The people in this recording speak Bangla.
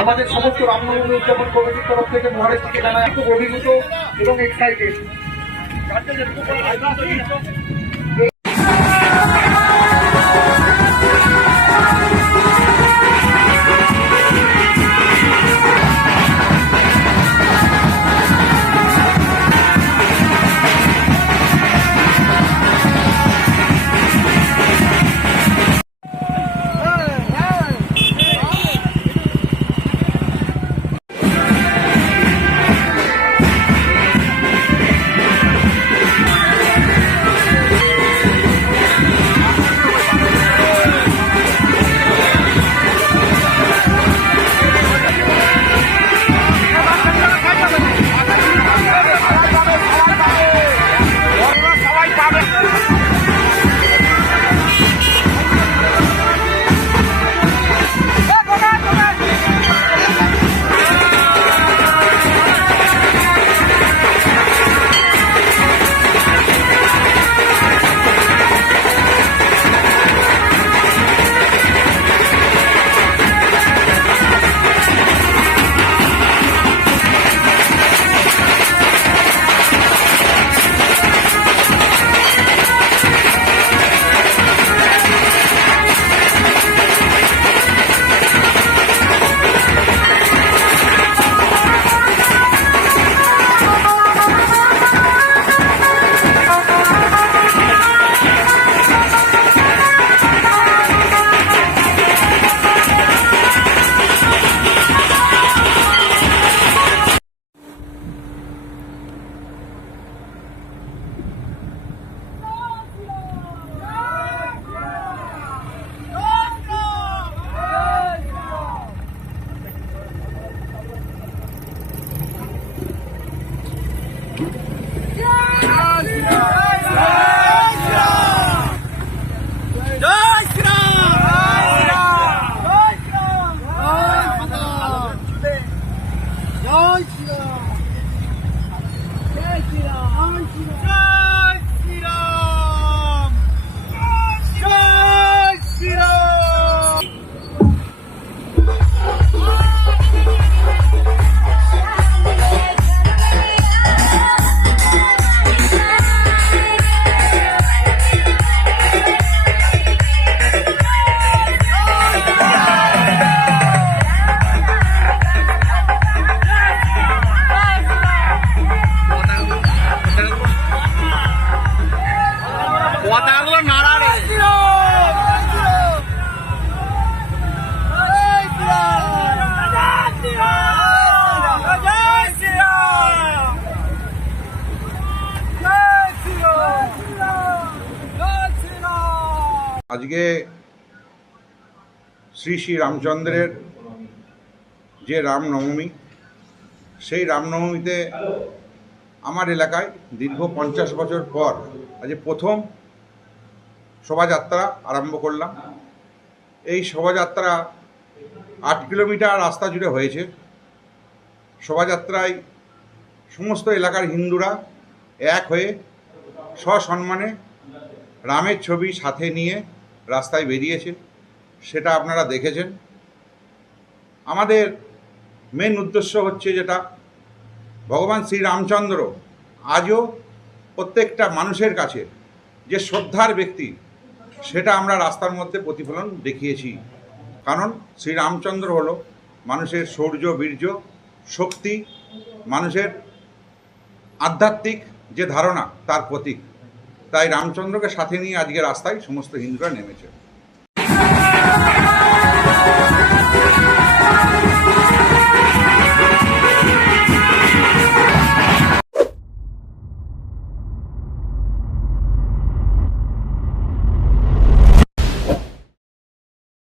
আমাদের সমস্ত রামনবমী উদযাপন কমিটির তরফ থেকে মহারাজকে জানায় খুব অভিভূত এবং এক্সাইটেড শ্রী শ্রী রামচন্দ্রের যে রামনবমী, সেই রামনবমীতে আমার এলাকায় দীর্ঘ পঞ্চাশ বছর পর আজ প্রথম শোভাযাত্রা আরম্ভ করলাম। এই শোভাযাত্রা আট কিলোমিটার রাস্তা জুড়ে হয়েছে। শোভাযাত্রায় সমস্ত এলাকার হিন্দুরা এক হয়ে সসম্মানে রামের ছবি সাথে নিয়ে রাস্তায় বেরিয়েছে। সেটা আপনারা দেখেছেন। আমাদের মেন উদ্দেশ্য হচ্ছে যেটা, ভগবান শ্রীরামচন্দ্র আজও প্রত্যেকটা মানুষের কাছে যে শ্রদ্ধার ব্যক্তি, সেটা আমরা রাস্তার মধ্যে প্রতিফলন দেখিয়েছি। কারণ শ্রী রামচন্দ্র হলো মানুষের শৌর্য বীর্য, শক্তি, মানুষের আধ্যাত্মিক যে ধারণা, তার প্রতীক। তাই রামচন্দ্রকে সাথে নিয়ে আজকে রাস্তায় সমস্ত হিন্দুরা নেমেছে।